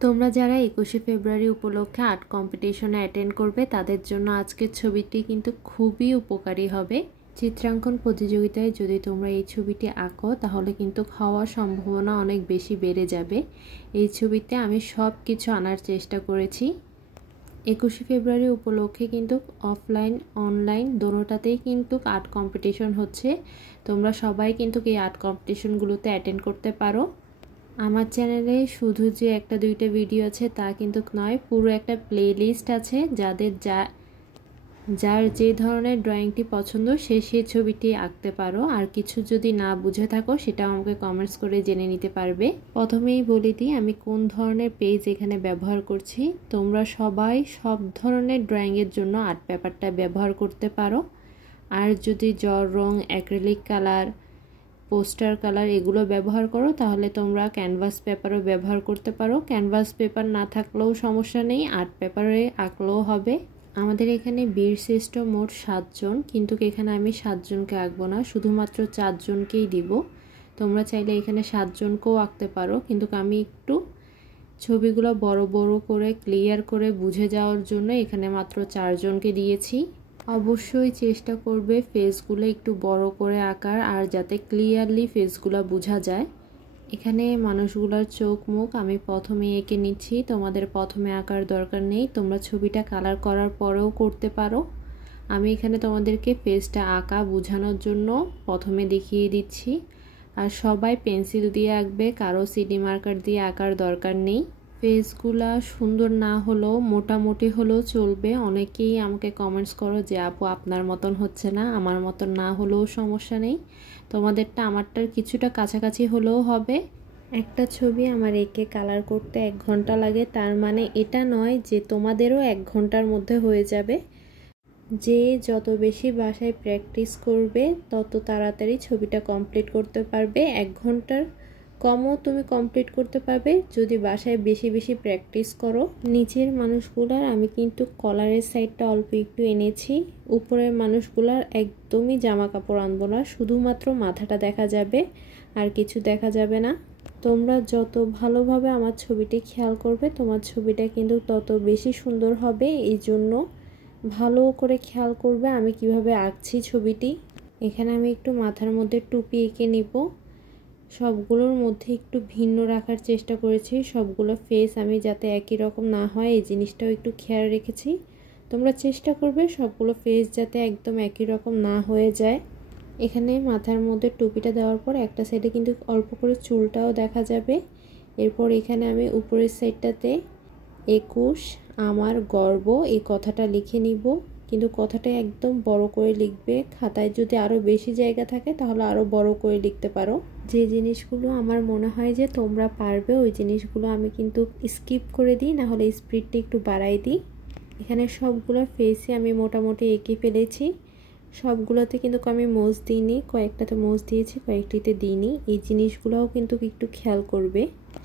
তোমরা যারা 21শে ফেব্রুয়ারি উপলক্ষে আর্ট কম্পিটিশনে অ্যাটেন্ড করবে তাদের জন্য আজকের ছবিটি কিন্তু খুবই উপকারী হবে। চিত্রাঙ্কন প্রতিযোগিতায় যদি তোমরা এই ছবিটি আঁকো তাহলে কিন্তু হওয়ার সম্ভাবনা অনেক বেশি বেড়ে যাবে। এই ছবিতে আমি সব কিছু আনার চেষ্টা করেছি। 21শে ফেব্রুয়ারি উপলক্ষে কিন্তু অফলাইন অনলাইন দোনোটাতেই কিন্তু আর্ট কম্পিটিশন হচ্ছে। তোমরা সবাই কিন্তু এই আর্ট কম্পিটিশনগুলোতে অ্যাটেন্ড করতে পারো। আমার চ্যানেলে শুধু যে একটা দুইটা ভিডিও আছে তা কিন্তু নয়, পুরো একটা প্লেলিস্ট আছে। যার যে ধরনের ড্রয়িংটি পছন্দ সেই ছবিটি আঁকতে পারো। আর কিছু যদি না বুঝে থাকো সেটা আমাকে কমেন্টস করে জেনে নিতে পারবে। প্রথমেই বলে দিই আমি কোন ধরনের পেজ এখানে ব্যবহার করছি। তোমরা সবাই সব ধরনের ড্রয়িংয়ের জন্য আর্ট পেপারটা ব্যবহার করতে পারো। আর যদি জল রং, অ্যাক্রিলিক কালার, পোস্টার কালার এগুলো ব্যবহার করো তাহলে তোমরা ক্যানভাস পেপারও ব্যবহার করতে পারো। ক্যানভাস পেপার না থাকলেও সমস্যা নেই, আর্ট পেপারে আঁকলেও হবে। আমাদের এখানে বীরশ্রেষ্ঠ মোট 7 জন, কিন্তু এখানে আমি 7 জনকে আঁকবো না, শুধুমাত্র 4 জনকেই দিব। তোমরা চাইলে এখানে 7 জনকেও আঁকতে পারো, কিন্তু আমি একটু ছবিগুলো বড় বড় করে ক্লিয়ার করে বুঝে যাওয়ার জন্য এখানে মাত্র 4 জনকে দিয়েছি। অবশ্যই চেষ্টা করবে ফেসগুলো একটু বড় করে আঁকার, আর যাতে ক্লিয়ারলি ফেসগুলো বোঝা যায়। এখানে মানুষগুলোর চোখ মুখ আমি প্রথমে এঁকে নিচ্ছি। তোমাদের প্রথমে আঁকার দরকার নেই, তোমরা ছবিটা কালার করার পরেও করতে পারো। আমি এখানে তোমাদেরকে ফেসটা আঁকা বোঝানোর জন্য প্রথমে দেখিয়ে দিচ্ছি। আর সবাই পেন্সিল দিয়ে আঁকবে, কারো সিডি মার্কার দিয়ে আঁকার দরকার নেই। ফেসগুলা সুন্দর না হলেও মোটামুটি হলেও চলবে। অনেকেই আমাকে কমেন্টস করো যে আপু আপনার মতন হচ্ছে না, আমার মতন না হলেও সমস্যা নেই, তোমাদেরটা আমারটার কিছুটা কাছাকাছি হলেও হবে। একটা ছবি আমার এঁকে কালার করতে 1 ঘন্টা লাগে, তার মানে এটা নয় যে তোমাদেরও 1 ঘন্টার মধ্যে হয়ে যাবে। যে যত বেশি বাসায় প্র্যাকটিস করবে তত তাড়াতাড়ি ছবিটা কমপ্লিট করতে পারবে। 1 ঘন্টার কমও তুমি কমপ্লিট করতে পারবে যদি বাসায় বেশি বেশি প্র্যাকটিস করো। নিচের মানুষগুলার আমি কিন্তু কলারের সাইডটা অল্প একটু এনেছি, উপরের মানুষগুলার একদমই জামা কাপড় আনবো না, শুধুমাত্র মাথাটা দেখা যাবে আর কিছু দেখা যাবে না। তোমরা যত ভালোভাবে আমার ছবিটি খেয়াল করবে তোমার ছবিটা কিন্তু তত বেশি সুন্দর হবে। এই জন্য ভালো করে খেয়াল করবে আমি কিভাবে আঁকছি ছবিটি। এখানে আমি একটু মাথার মধ্যে টুপি এঁকে নিব। সবগুলোর মধ্যে একটু ভিন্ন রাখার চেষ্টা করেছি, সবগুলো ফেস আমি যাতে একই রকম না হয় এই জিনিসটাও একটু খেয়াল রেখেছি। তোমরা চেষ্টা করবে সবগুলো ফেস যাতে একদম একই রকম না হয়ে যায়। এখানে মাথার মধ্যে টুপিটা দেওয়ার পর একটা সাইডে কিন্তু অল্প করে চুলটাও দেখা যাবে। এরপর এখানে আমি উপরের সাইডটাতে 21 আমার গর্ব এই কথাটা লিখে নিব, কিন্তু কথাটা একদম বড় করে লিখবে। খাতায় যদি আরও বেশি জায়গা থাকে তাহলে আরও বড় করে লিখতে পারো। যে জিনিসগুলো আমার মনে হয় যে তোমরা পারবে ওই জিনিসগুলো আমি কিন্তু স্কিপ করে দিই, না হলে স্পিডটা একটু বাড়াই দিই। এখানে সবগুলো ফেসে আমি মোটামুটি এঁকে ফেলেছি। সবগুলোতে কিন্তু আমি মোজ দিইনি, কয়েকটাতে মোজ দিয়েছি, কয়েকটিতে দিইনি। এই জিনিসগুলোও কিন্তু একটু খেয়াল করবে।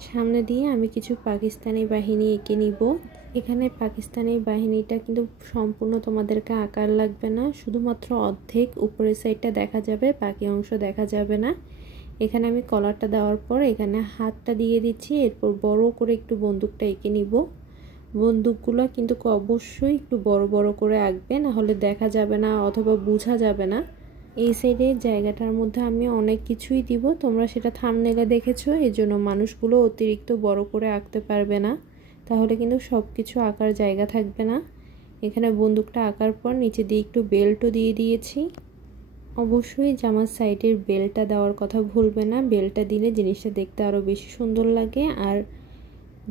সামনে দিয়ে আমি কিছু পাকিস্তানি বাহিনী এঁকে নিব। এখানে পাকিস্তানি বাহিনীটা কিন্তু সম্পূর্ণ তোমাদেরকে আঁকার লাগবে না, শুধুমাত্র অর্ধেক উপরের সাইডটা দেখা যাবে, বাকি অংশ দেখা যাবে না। এখানে আমি কলারটা দেওয়ার পর এখানে হাতটা দিয়ে দিচ্ছি। এরপর বড় করে একটু বন্দুকটা এঁকে নিব। বন্দুকগুলো কিন্তু অবশ্যই একটু বড় বড় করে আঁকবে, না হলে দেখা যাবে না অথবা বোঝা যাবে না। এই সাইডে জায়গাটার মধ্যে আমি অনেক কিছুই দিব, তোমরা সেটা থাম্বনেলে দেখেছো, এই জন্য মানুষগুলো অতিরিক্ত বড় করে আঁকতে পারবে না, তাহলে কিন্তু সব কিছু আঁকার জায়গা থাকবে না। এখানে বন্দুকটা আঁকার পর নিচে দিয়ে একটু বেল্টও দিয়ে দিয়েছি। অবশ্যই জামার সাইডের বেল্টটা দেওয়ার কথা ভুলবে না, বেল্টটা দিলে জিনিসটা দেখতে আরও বেশি সুন্দর লাগে। আর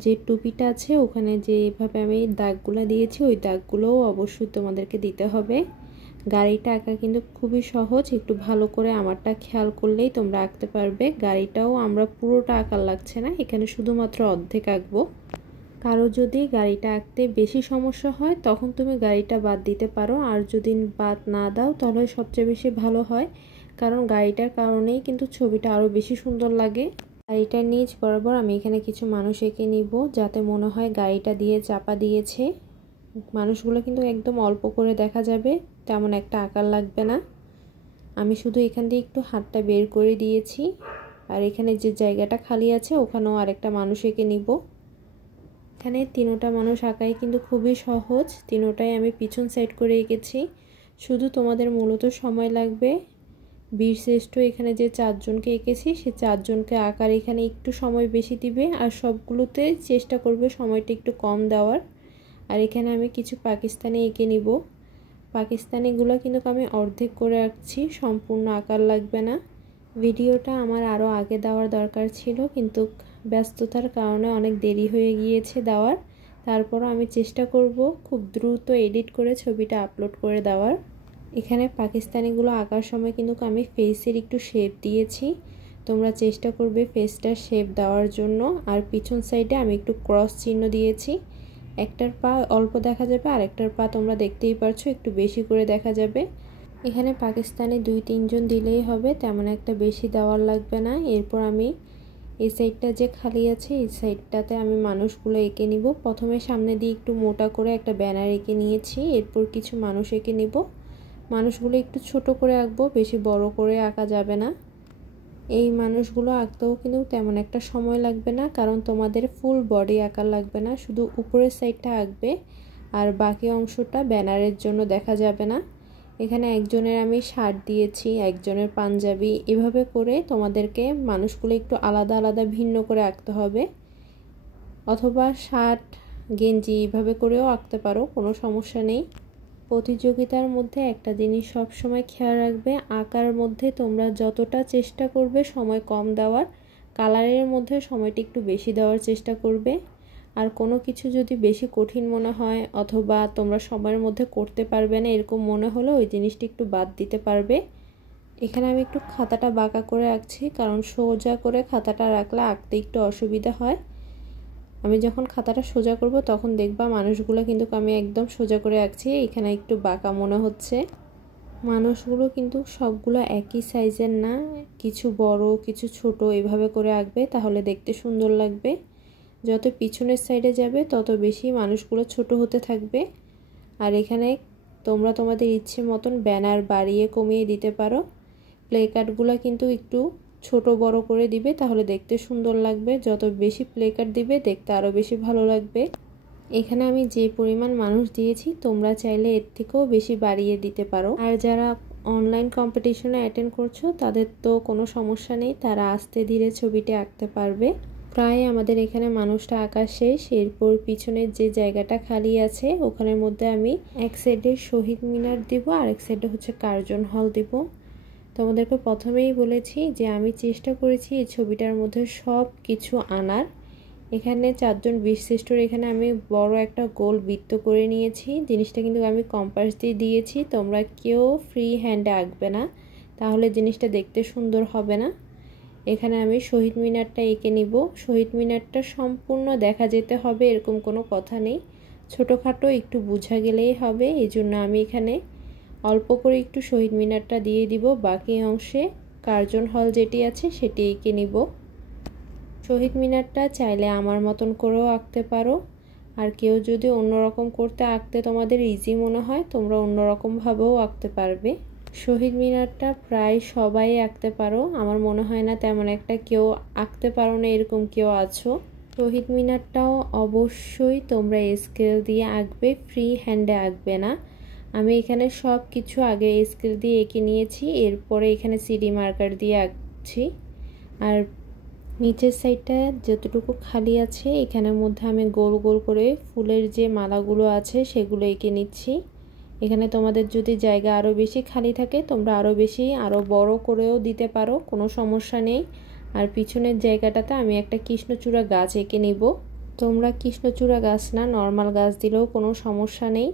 যে টুপিটা আছে ওখানে যেভাবে আমি দাগগুলো দিয়েছি ওই দাগগুলোও অবশ্যই তোমাদেরকে দিতে হবে। গাড়িটা আঁকা কিন্তু খুবই সহজ, একটু ভালো করে আমারটা খেয়াল করলেই তোমরা আঁকতে পারবে। গাড়িটাও আমরা পুরোটা আঁকার লাগছে না, এখানে শুধুমাত্র অর্ধেক আঁকবো। কারো যদি গাড়িটা আঁকতে বেশি সমস্যা হয় তখন তুমি গাড়িটা বাদ দিতে পারো, আর যদি বাদ না দাও তাহলে সবচেয়ে বেশি ভালো হয়, কারণ গাড়িটার কারণেই কিন্তু ছবিটা আরও বেশি সুন্দর লাগে। গাড়িটার নিচ বরাবর আমি এখানে কিছু মানুষ এঁকে নিব, যাতে মনে হয় গাড়িটা দিয়ে চাপা দিয়েছে। মানুষগুলো কিন্তু একদম অল্প করে দেখা যাবে, তেমন একটা আকার লাগবে না। আমি শুধু এখান দিয়ে একটু হাতটা বের করে দিয়েছি, আর এখানে যে জায়গাটা খালি আছে ওখানেও আরেকটা মানুষ এঁকে নিব। এখানে তিনোটা মানুষ আঁকাই কিন্তু খুবই সহজ, তিনোটাই আমি পিছন সাইড করে এঁকেছি। শুধু তোমাদের মূলত সময় লাগবে বীরশ্রেষ্ঠ এখানে যে চারজনকে এঁকেছি সে চারজনকে আঁকার এখানে একটু সময় বেশি দিবে, আর সবগুলোতে চেষ্টা করবে সময়টা একটু কম দেওয়ার। আর এখানে আমি কিছু পাকিস্তানি এঁকে নিব। পাকিস্তানিগুলো কিন্তু আমি অর্ধেক করে আঁকছি, সম্পূর্ণ আকার লাগবে না। ভিডিওটা আমার আরও আগে দেওয়ার দরকার ছিল, কিন্তু ব্যস্ততার কারণে অনেক দেরি হয়ে গিয়েছে দেওয়ার। তারপরও আমি চেষ্টা করব খুব দ্রুত এডিট করে ছবিটা আপলোড করে দেওয়ার। এখানে পাকিস্তানিগুলো আঁকার সময় কিন্তু আমি ফেসের একটু শেপ দিয়েছি, তোমরা চেষ্টা করবে ফেসটার শেপ দেওয়ার জন্য। আর পিছন সাইডে আমি একটু ক্রস চিহ্ন দিয়েছি, একটার পা অল্প দেখা যাবে আর একটার পা তোমরা দেখতেই পারছো একটু বেশি করে দেখা যাবে। এখানে পাকিস্তানি 2-3 জন দিলেই হবে, তেমন একটা বেশি দেওয়ার লাগবে না। এরপর আমি এই সাইডটা যে খালি আছে এই সাইডটাতে আমি মানুষগুলো এঁকে নিব। প্রথমে সামনে দিয়ে একটু মোটা করে একটা ব্যানার এঁকে নিয়েছি, এরপর কিছু মানুষ এঁকে নিব। মানুষগুলো একটু ছোট করে আঁকবো, বেশি বড় করে আঁকা যাবে না। এই মানুষগুলো আঁকতেও কিন্তু তেমন একটা সময় লাগবে না, কারণ তোমাদের ফুল বডি আঁকা লাগবে না, শুধু উপরের সাইডটা আঁকবে আর বাকি অংশটা ব্যানারের জন্য দেখা যাবে না। এখানে একজনের আমি শার্ট দিয়েছি, একজনের পাঞ্জাবি, এভাবে করে তোমাদেরকে মানুষগুলো একটু আলাদা আলাদা ভিন্ন করে আঁকতে হবে, অথবা শার্ট গেঞ্জি এভাবে করেও আঁকতে পারো, কোনো সমস্যা নেই। প্রতিযোগিতার মধ্যে একটা জিনিস সব সময় খেয়াল রাখবে, আঁকার মধ্যে তোমরা যতটা চেষ্টা করবে সময় কম দেওয়ার, কালারের মধ্যে সময়টা একটু বেশি দেওয়ার চেষ্টা করবে। আর কোনো কিছু যদি বেশি কঠিন মনে হয় অথবা তোমরা সময়ের মধ্যে করতে পারবে না এরকম মনে হলে ওই জিনিসটা একটু বাদ দিতে পারবে। এখানে আমি একটু খাতাটা বাঁকা করে রাখছি, কারণ সোজা করে খাতাটা রাখলে আঁকতে একটু অসুবিধা হয়। আমি যখন খাতাটা সোজা করব তখন দেখবা মানুষগুলো কিন্তু আমি একদম সোজা করে আঁকছি, এখানে একটু বাঁকা মনে হচ্ছে। মানুষগুলো কিন্তু সবগুলো একই সাইজের না, কিছু বড় কিছু ছোট, এভাবে করে আঁকবে তাহলে দেখতে সুন্দর লাগবে। যত পিছনের সাইডে যাবে তত বেশি মানুষগুলো ছোট হতে থাকবে। আর এখানে তোমরা তোমাদের ইচ্ছে মতন ব্যানার বাড়িয়ে কমিয়ে দিতে পারো। প্লে কার্ডগুলো কিন্তু একটু ছোট বড় করে দিবে, তাহলে দেখতে সুন্দর লাগবে। যত বেশি প্লে কার্ড দিবে দেখতে আরও বেশি ভালো লাগবে। এখানে আমি যে পরিমাণ মানুষ দিয়েছি তোমরা চাইলে এর থেকেও বেশি বাড়িয়ে দিতে পারো। আর যারা অনলাইন কম্পিটিশনে অ্যাটেন্ড করছো তাদের তো কোনো সমস্যা নেই, তারা আস্তে ধীরে ছবিটা আঁকতে পারবে। প্রায় আমাদের এখানে মানুষটা আঁকা শেষ। এরপর পিছনের যে জায়গাটা খালি আছে ওখানের মধ্যে আমি এক সাইডে শহীদ মিনার দিব আর এক সাইডে হচ্ছে কার্জন হল দিব। তোমাদেরকে প্রথমেই বলেছি যে আমি চেষ্টা করেছি এই ছবিটার মধ্যে সব কিছু আনার। এখানে চারজন বীরশ্রেষ্ঠর এখানে আমি বড় একটা গোল বৃত্ত করে নিয়েছি, জিনিসটা কিন্তু আমি কম্পাস দিয়ে দিয়েছি। তোমরা কেউ ফ্রি হ্যান্ডে আঁকবে না, তাহলে জিনিসটা দেখতে সুন্দর হবে না। এখানে আমি শহীদ মিনারটা এঁকে নিব। শহীদ মিনারটা সম্পূর্ণ দেখা যেতে হবে এরকম কোনো কথা নেই, ছোটোখাটো একটু বোঝা গেলেই হবে। এই জন্য আমি এখানে অল্প করে একটু শহীদ মিনারটা দিয়ে দিব, বাকি অংশে কার্জন হল যেটি আছে সেটি এঁকে নিব। শহীদ মিনারটা চাইলে আমার মতন করেও আঁকতে পারো, আর কেউ যদি অন্যরকম করতে আঁকতে তোমাদের ইজি মনে হয় তোমরা অন্যরকমভাবেও আঁকতে পারবে। শহীদ মিনারটা প্রায় সবাই আঁকতে পারো, আমার মনে হয় না তেমন একটা কেউ আঁকতে পারো না এরকম কেউ আছো। শহীদ মিনারটাও অবশ্যই তোমরা স্কেল দিয়ে আঁকবে, ফ্রি হ্যান্ডে আঁকবে না। আমি এখানে সব কিছু আগে স্কেল দিয়ে এঁকে নিয়েছি, এরপরে এখানে সিডি মার্কার দিয়ে আঁকছি। আর নিচের সাইডটা যতটুকু খালি আছে এখানের মধ্যে আমি গোল গোল করে ফুলের যে মালাগুলো আছে সেগুলো এঁকে নিচ্ছি। এখানে তোমাদের যদি জায়গা আরও বেশি খালি থাকে তোমরা আরও বড় করেও দিতে পারো, কোনো সমস্যা নেই। আর পিছনের জায়গাটাতে আমি একটা কৃষ্ণচূড়া গাছ এঁকে নিব। তোমরা কৃষ্ণচূড়া গাছ না নর্মাল গাছ দিলেও কোনো সমস্যা নেই।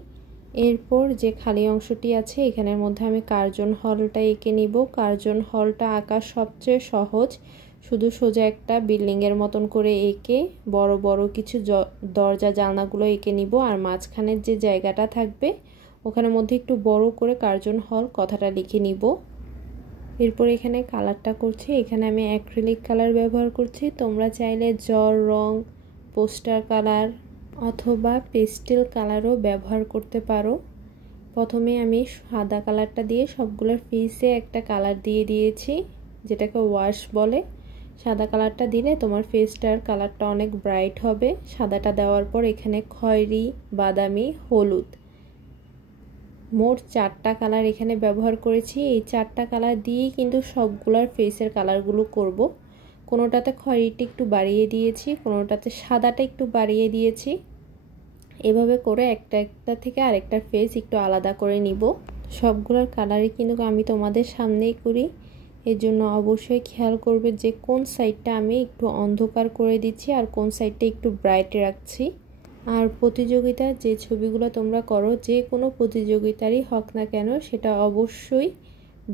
এরপর যে খালি অংশটি আছে এখানের মধ্যে আমি কার্জন হলটা এঁকে নিব। কার্জন হলটা আঁকা সবচেয়ে সহজ, শুধু সোজা একটা বিল্ডিংয়ের মতন করে এঁকে বড় বড় কিছু দরজা জানলাগুলো এঁকে নিব। আর মাঝখানের যে জায়গাটা থাকবে ওখানের মধ্যে একটু বড় করে কার্জন হল কথাটা লিখে নিব। এরপর এখানে কালারটা করছি, এখানে আমি অ্যাক্রিলিক কালার ব্যবহার করছি। তোমরা চাইলে জল রং, পোস্টার কালার অথবা পেস্টেল কালারও ব্যবহার করতে পারো। প্রথমে আমি সাদা কালারটা দিয়ে সবগুলোর ফেসে একটা কালার দিয়ে দিয়েছি, যেটাকে ওয়াশ বলে। সাদা কালারটা দিলে তোমার ফেসটার কালারটা অনেক ব্রাইট হবে। সাদাটা দেওয়ার পর এখানে খয়েরি, বাদামি, হলুদ, মোট 4টা কালার এখানে ব্যবহার করেছি। এই 4টা কালার দিয়েই কিন্তু সবগুলোর ফেসের কালারগুলো করব। কোনোটাতে খয়েরিটা একটু বাড়িয়ে দিয়েছি, কোনোটাতে সাদাটা একটু বাড়িয়ে দিয়েছি। এভাবে করে একটা থেকে আরেকটা ফেস একটু আলাদা করে নিব। সবগুলোর কালারই কিন্তু আমি তোমাদের সামনেই করি, এর জন্য অবশ্যই খেয়াল করবে যে কোন সাইডটা আমি একটু অন্ধকার করে দিচ্ছি আর কোন সাইডটা একটু ব্রাইট রাখছি। আর প্রতিযোগিতার যে ছবিগুলো তোমরা করো, যে কোনো প্রতিযোগিতারই হোক না কেন, সেটা অবশ্যই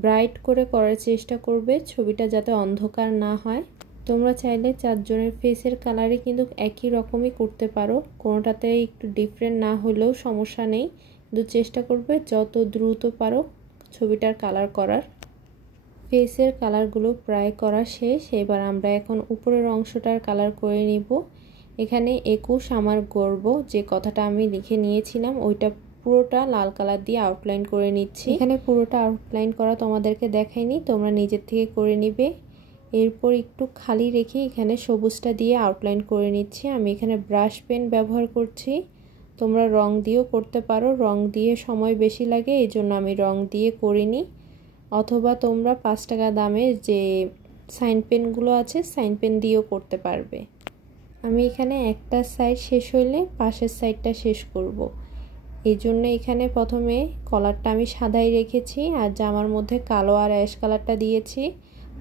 ব্রাইট করে করার চেষ্টা করবে, ছবিটা যাতে অন্ধকার না হয়। তোমরা চাইলে 4 জনের ফেসের কালারই কিন্তু একই রকমই করতে পারো, কোনোটাতে একটু ডিফারেন্ট না হলেও সমস্যা নেই, কিন্তু চেষ্টা করবে যত দ্রুত পারো ছবিটার কালার করার। ফেসের কালারগুলো প্রায় করা শেষ। এবার আমরা এখন উপরের অংশটার কালার করে নিব। এখানে 21 আমার গর্ব যে কথাটা আমি লিখে নিয়েছিলাম, ওইটা পুরোটা লাল কালার দিয়ে আউটলাইন করে নিচ্ছি। এখানে পুরোটা আউটলাইন করা তোমাদেরকে দেখাইনি, তোমরা নিজের থেকে করে নিবে। এরপর একটু খালি রেখে এখানে সবুজটা দিয়ে আউটলাইন করে নিচ্ছি। আমি এখানে ব্রাশ পেন ব্যবহার করছি, তোমরা রং দিয়েও করতে পারো, রং দিয়ে সময় বেশি লাগে এই জন্য আমি রং দিয়ে করিনি। অথবা তোমরা 5 টাকা দামের যে সাইন পেনগুলো আছে, সাইন পেন দিয়েও করতে পারবে। আমি এখানে একটা সাইড শেষ হইলে পাশের সাইডটা শেষ করব। এই জন্য এখানে প্রথমে কলারটা আমি সাদাই রেখেছি আর জামার মধ্যে কালো আর অ্যাশ কালারটা দিয়েছি।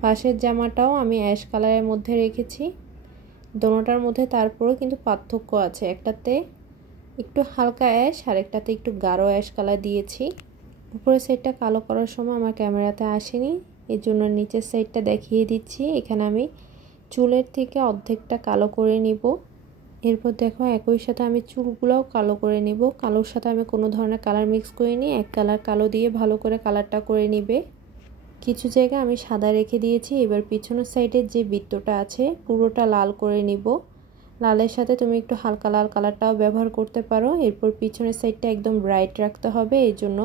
পাশের জামাটাও আমি অ্যাশ কালারের মধ্যে রেখেছি। দোনোটার মধ্যে তারপরেও কিন্তু পার্থক্য আছে, একটাতে একটু হালকা অ্যাশ আর একটাতে একটু গাঢ় অ্যাশ কালার দিয়েছি। উপরের সাইডটা কালো করার সময় আমার ক্যামেরাতে আসেনি, এর জন্য নিচের সাইডটা দেখিয়ে দিচ্ছি। এখানে আমি চুলের থেকে অর্ধেকটা কালো করে নিব। এরপর দেখো একই সাথে আমি চুলগুলোও কালো করে নিব। কালোর সাথে আমি কোনো ধরনের কালার মিক্স করিনি, এক কালার কালো দিয়ে ভালো করে কালারটা করে নিবে। কিছু জায়গা আমি সাদা রেখে দিয়েছি। এবার পিছনের সাইডের যে বৃত্তটা আছে পুরোটা লাল করে নিব। লালের সাথে তুমি একটু হালকা লাল কালারটাও ব্যবহার করতে পারো। এরপর পিছনের সাইডটা একদম ব্রাইট রাখতে হবে, এই জন্য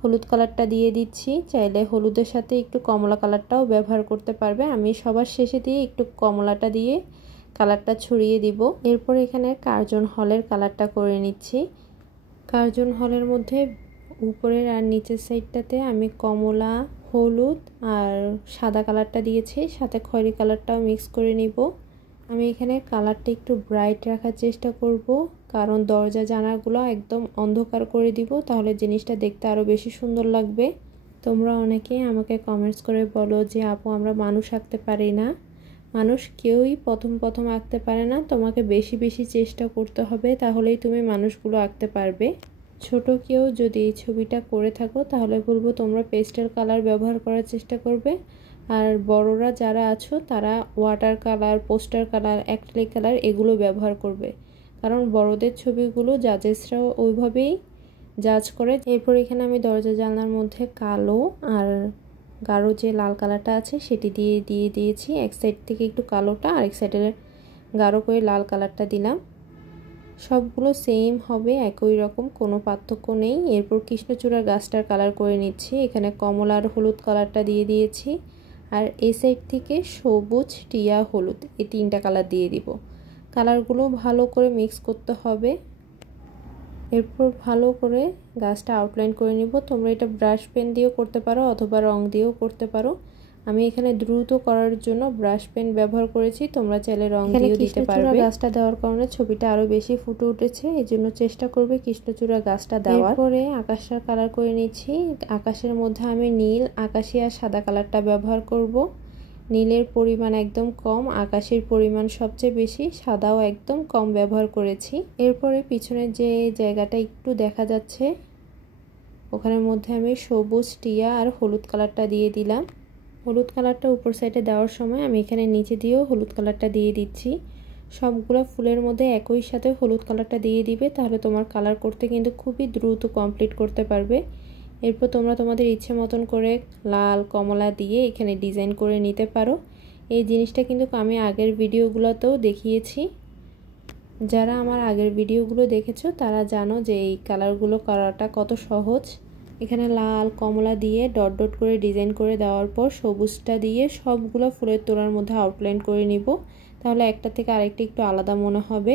হলুদ কালারটা দিয়ে দিচ্ছি। চাইলে হলুদের সাথে একটু কমলা কালারটাও ব্যবহার করতে পারবে। আমি সবার শেষে দিয়ে একটু কমলাটা দিয়ে কালারটা ছড়িয়ে দিব। এরপর এখানে কার্জন হলের কালারটা করে নিচ্ছি। কার্জন হলের মধ্যে উপরের আর নিচের সাইডটাতে আমি কমলা, হলুদ আর সাদা কালারটা দিয়েছি, সাথে খয়েরি কালারটাও মিক্স করে নিব। আমি এখানে কালারটা একটু ব্রাইট রাখার চেষ্টা করব, কারণ দরজা জানালাগুলো একদম অন্ধকার করে দিব, তাহলে জিনিসটা দেখতে আরও বেশি সুন্দর লাগবে। তোমরা অনেকেই আমাকে কমেন্টস করে বলো যে আপু আমরা মানুষ আঁকতে পারি না। মানুষ কেউই প্রথম আঁকতে পারে না, তোমাকে বেশি বেশি চেষ্টা করতে হবে, তাহলেই তুমি মানুষগুলো আঁকতে পারবে। ছোট কেউ যদি এই ছবিটা করে থাকো তাহলে বলবো তোমরা পেস্টেল কালার ব্যবহার করার চেষ্টা করবে। আর বড়রা যারা আছো তারা water colour, poster colour, acrylic colour এগুলো ব্যবহার করবে, কারণ বড়দের ছবিগুলো জাজেসরাও ওইভাবেই জাজ করে। এরপর এখানে আমি দরজা জানলার মধ্যে কালো আর গাঢ় যে লাল কালারটা আছে সেটি দিয়ে দিয়েছি। এক সাইড থেকে একটু কালোটা, আরেক সাইডে গাঢ় করে লাল কালারটা দিলাম। সবগুলো সেম হবে, একই রকম, কোনো পার্থক্য নেই। এরপর কৃষ্ণচূড়ার গাছটার কালার করে নিচ্ছি। এখানে কমলা আর হলুদ কালারটা দিয়ে দিয়েছি, আর এই সাইড থেকে সবুজ, টিয়া, হলুদ এই 3টা কালার দিয়ে দিব। কালারগুলো ভালো করে মিক্স করতে হবে। এরপর ভালো করে গাছটা আউটলাইন করে নিব। তোমরা এটা ব্রাশ পেন দিয়েও করতে পারো অথবা রং দিয়েও করতে পারো। আমি এখানে দ্রুত করার জন্য ব্রাশ পেন ব্যবহার করেছি, তোমরা চাইলে রং দিয়েও দিতে পারবে। গাছটা দেওয়ার কারণে ছবিটা আরো বেশি ফুটে উঠেছে, এই জন্য চেষ্টা করবে কৃষ্ণচূড়া গাছটা দেওয়ার। পরে আকাশটার কালার করে নিচ্ছি। আকাশের মধ্যে আমি নীল, আকাশি আর সাদা কালারটা ব্যবহার করব। নীলের পরিমাণ একদম কম, আকাশের পরিমাণ সবচেয়ে বেশি, সাদাও একদম কম ব্যবহার করেছি। এরপরে পিছনের যে জায়গাটা একটু দেখা যাচ্ছে ওখানের মধ্যে আমি সবুজ, টিয়া আর হলুদ কালারটা দিয়ে দিলাম। হলুদ কালারটা উপর সাইডে দেওয়ার সময় আমি এখানে নিচে দিয়েও হলুদ কালারটা দিয়ে দিচ্ছি। সবগুলো ফুলের মধ্যে একই সাথে হলুদ কালারটা দিয়ে দিবে, তাহলে তোমার কালার করতে কিন্তু খুবই দ্রুত কমপ্লিট করতে পারবে। এরপর তোমরা তোমাদের ইচ্ছে মতন করে লাল, কমলা দিয়ে এখানে ডিজাইন করে নিতে পারো। এই জিনিসটা কিন্তু আমি আগের ভিডিওগুলোতেও দেখিয়েছি। যারা আমার আগের ভিডিওগুলো দেখেছো তারা জানো যে এই কালারগুলো করাটা কত সহজ। এখানে লাল কমলা দিয়ে ডট ডট করে ডিজাইন করে দেওয়ার পর সবুজটা দিয়ে সবগুলো ফুলের তোড়ার মধ্যে আউটলাইন করে নিব, তাহলে একটা থেকে আরেকটা একটু আলাদা মনে হবে।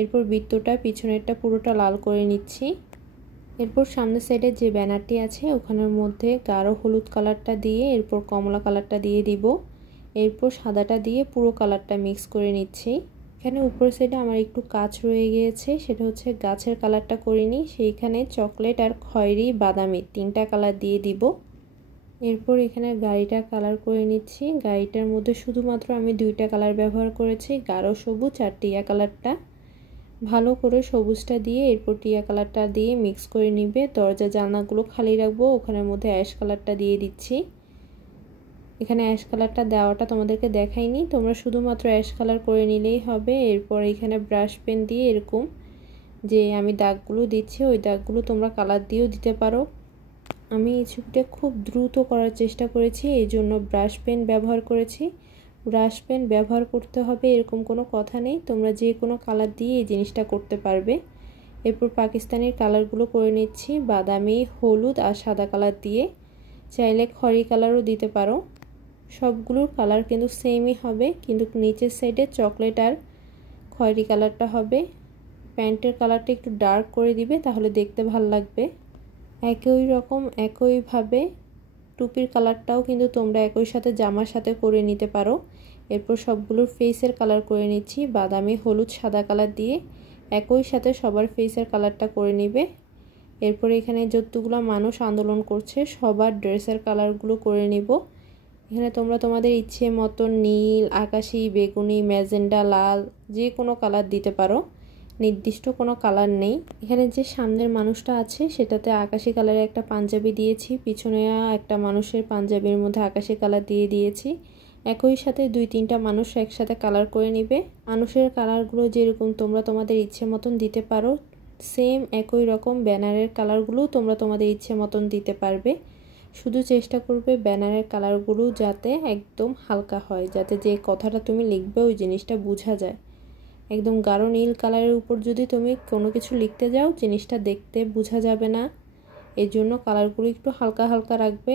এরপর বৃত্তটা পিছনেরটা পুরোটা লাল করে নিচ্ছি। এরপর সামনের সাইডে যে ব্যানারটি আছে ওখানের মধ্যে গাঢ় হলুদ কালারটা দিয়ে এরপর কমলা কালারটা দিয়ে দিব, এরপর সাদাটা দিয়ে পুরো কালারটা মিক্স করে নিচ্ছি। এখানে উপরের সাইডে আমার একটু কাজ রয়ে গিয়েছে, সেটা হচ্ছে গাছের কালারটা করিনি, সেইখানে চকলেট আর খয়েরি বাদামি 3টা কালার দিয়ে দিব। এরপর এখানে গাড়িটা কালার করে নিচ্ছি। গাড়িটার মধ্যে শুধুমাত্র আমি 2টা কালার ব্যবহার করেছি, গাঢ় সবুজ আর টিয়া কালারটা। ভালো করে সবুজটা দিয়ে এরপর টিয়া কালারটা দিয়ে মিক্স করে নিবে। দরজা জানলাগুলো খালি রাখবো, ওখানের মধ্যে অ্যাশ কালারটা দিয়ে দিচ্ছি। এখানে অ্যাশ কালারটা দেওয়াটা তোমাদেরকে দেখাইনি, তোমরা শুধুমাত্র অ্যাশ কালার করে নিলেই হবে। এরপর এখানে ব্রাশ পেন দিয়ে এরকম যে আমি দাগগুলো দিচ্ছি ওই দাগগুলো তোমরা কালার দিয়েও দিতে পারো। আমি এই ছবিটা খুব দ্রুত করার চেষ্টা করেছি, এই জন্য ব্রাশ পেন ব্যবহার করেছি। ব্রাশ পেন ব্যবহার করতে হবে এরকম কোনো কথা নেই, তোমরা যে কোনো কালার দিয়ে এই জিনিসটা করতে পারবে। এরপর পাকিস্তানের কালারগুলো করে নিচ্ছি, বাদামি, হলুদ আর সাদা কালার দিয়ে। চাইলে খয়েরি কালারও দিতে পারো। সবগুলোর কালার কিন্তু সেমই হবে, কিন্তু নিচের সাইডে চকলেট আর খয়েরি কালারটা হবে। প্যান্টের কালারটা একটু ডার্ক করে দিবে, তাহলে দেখতে ভালো লাগবে। একই রকম একইভাবে টুপির কালারটাও কিন্তু তোমরা একই সাথে জামার সাথে করে নিতে পারো। এরপর সবগুলোর ফেসের কালার করে নিচ্ছি, বাদামি, হলুদ, সাদা কালার দিয়ে একই সাথে সবার ফেসের কালারটা করে নিবে। এরপর এখানে যতগুলো মানুষ আন্দোলন করছে সবার ড্রেসের কালারগুলো করে নিব। এখানে তোমরা তোমাদের ইচ্ছে মতো নীল, আকাশি, বেগুনি, ম্যাজেন্ডা, লাল যে কোনো কালার দিতে পারো, নির্দিষ্ট কোনো কালার নেই। এখানে যে সামনের মানুষটা আছে সেটাতে আকাশি কালারের একটা পাঞ্জাবি দিয়েছি, পিছনে একটা মানুষের পাঞ্জাবির মধ্যে আকাশি কালার দিয়ে দিয়েছি। একই সাথে 2-3টা মানুষ একসাথে কালার করে নিবে। মানুষের কালারগুলো যেরকম তোমরা তোমাদের ইচ্ছে মতন দিতে পারো, সেম একই রকম ব্যানারের কালারগুলো তোমরা তোমাদের ইচ্ছে মতন দিতে পারবে। শুধু চেষ্টা করবে ব্যানারের কালারগুলো যাতে একদম হালকা হয়, যাতে যে কথাটা তুমি লিখবে ওই জিনিসটা বোঝা যায়। একদম গাঢ় নীল কালারের উপর যদি তুমি কোনো কিছু লিখতে যাও জিনিসটা দেখতে বোঝা যাবে না, এই জন্য কালারগুলো একটু হালকা হালকা রাখবে।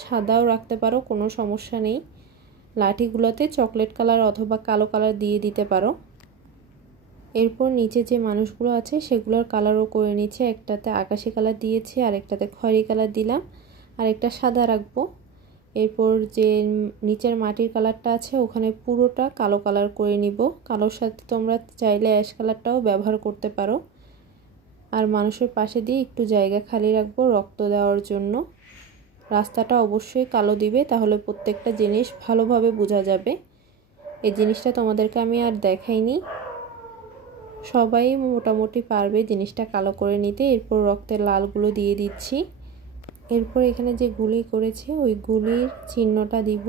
সাদাও রাখতে পারো, কোনো সমস্যা নেই। লাঠিগুলোতে চকলেট কালার অথবা কালো কালার দিয়ে দিতে পারো। এরপর নিচে যে মানুষগুলো আছে সেগুলোর কালারও করে নিচ্ছে, একটাতে আকাশি কালার দিয়েছি আর একটাতে খয়েরি কালার দিলাম, আর একটা সাদা রাখবো। এরপর যে নিচের মাটির কালারটা আছে ওখানে পুরোটা কালো কালার করে নিব। কালোর সাথে তোমরা চাইলে অ্যাশ কালারটাও ব্যবহার করতে পারো। আর মানুষের পাশে দিয়ে একটু জায়গা খালি রাখবো রক্ত দেওয়ার জন্য। রাস্তাটা অবশ্যই কালো দিবে, তাহলে প্রত্যেকটা জিনিস ভালোভাবে বোঝা যাবে। এই জিনিসটা তোমাদেরকে আমি আর দেখাইনি, সবাই মোটামুটি পারবে জিনিসটা কালো করে নিতে। এরপর রক্তের লালগুলো দিয়ে দিচ্ছি। এরপর এখানে যে গুলি করেছে ওই গুলির চিহ্নটা দিব,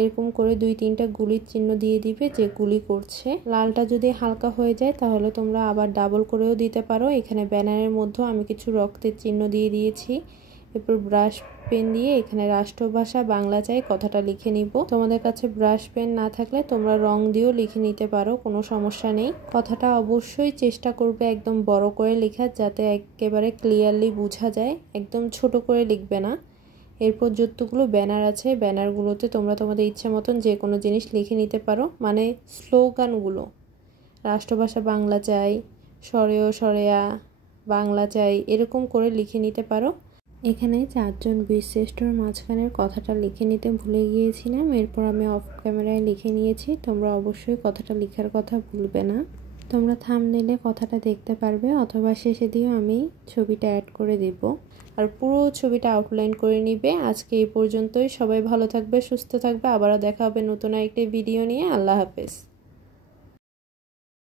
এরকম করে 2-3টা গুলির চিহ্ন দিয়ে দিবে যে গুলি করছে। লালটা যদি হালকা হয়ে যায় তাহলে তোমরা আবার ডাবল করেও দিতে পারো। এখানে ব্যানারের মধ্যে আমি কিছু রক্তের চিহ্ন দিয়ে দিয়েছি। এরপর ব্রাশ পেন দিয়ে এখানে রাষ্ট্রভাষা বাংলা চাই কথাটা লিখে নিব। তোমাদের কাছে ব্রাশ পেন না থাকলে তোমরা রং দিয়েও লিখে নিতে পারো, কোনো সমস্যা নেই। কথাটা অবশ্যই চেষ্টা করবে একদম বড় করে লেখার, যাতে একেবারে ক্লিয়ারলি বোঝা যায়, একদম ছোট করে লিখবে না। এরপর যতগুলো ব্যানার আছে ব্যানারগুলোতে তোমরা তোমাদের ইচ্ছা মতন যে কোনো জিনিস লিখে নিতে পারো, মানে স্লোগানগুলো রাষ্ট্রভাষা বাংলা চাই, সরেও সরেয়া বাংলা চাই, এরকম করে লিখে নিতে পারো। এখানে 4জন বীরশ্রেষ্ঠর মাঝখানের কথাটা লিখে নিতে ভুলে গিয়েছিলাম, এরপর আমি অফ ক্যামেরায় লিখে নিয়েছি। তোমরা অবশ্যই কথাটা লেখার কথা ভুলবে না। তোমরা থাম্বনেইলে কথাটা দেখতে পারবে, অথবা শেষে দিয়েও আমি ছবিটা অ্যাড করে দেব। আর পুরো ছবিটা আউটলাইন করে নিবে। আজকে এই পর্যন্তই। সবাই ভালো থাকবে, সুস্থ থাকবে। আবারও দেখা হবে নতুন একটা ভিডিও নিয়ে। আল্লাহ হাফেজ।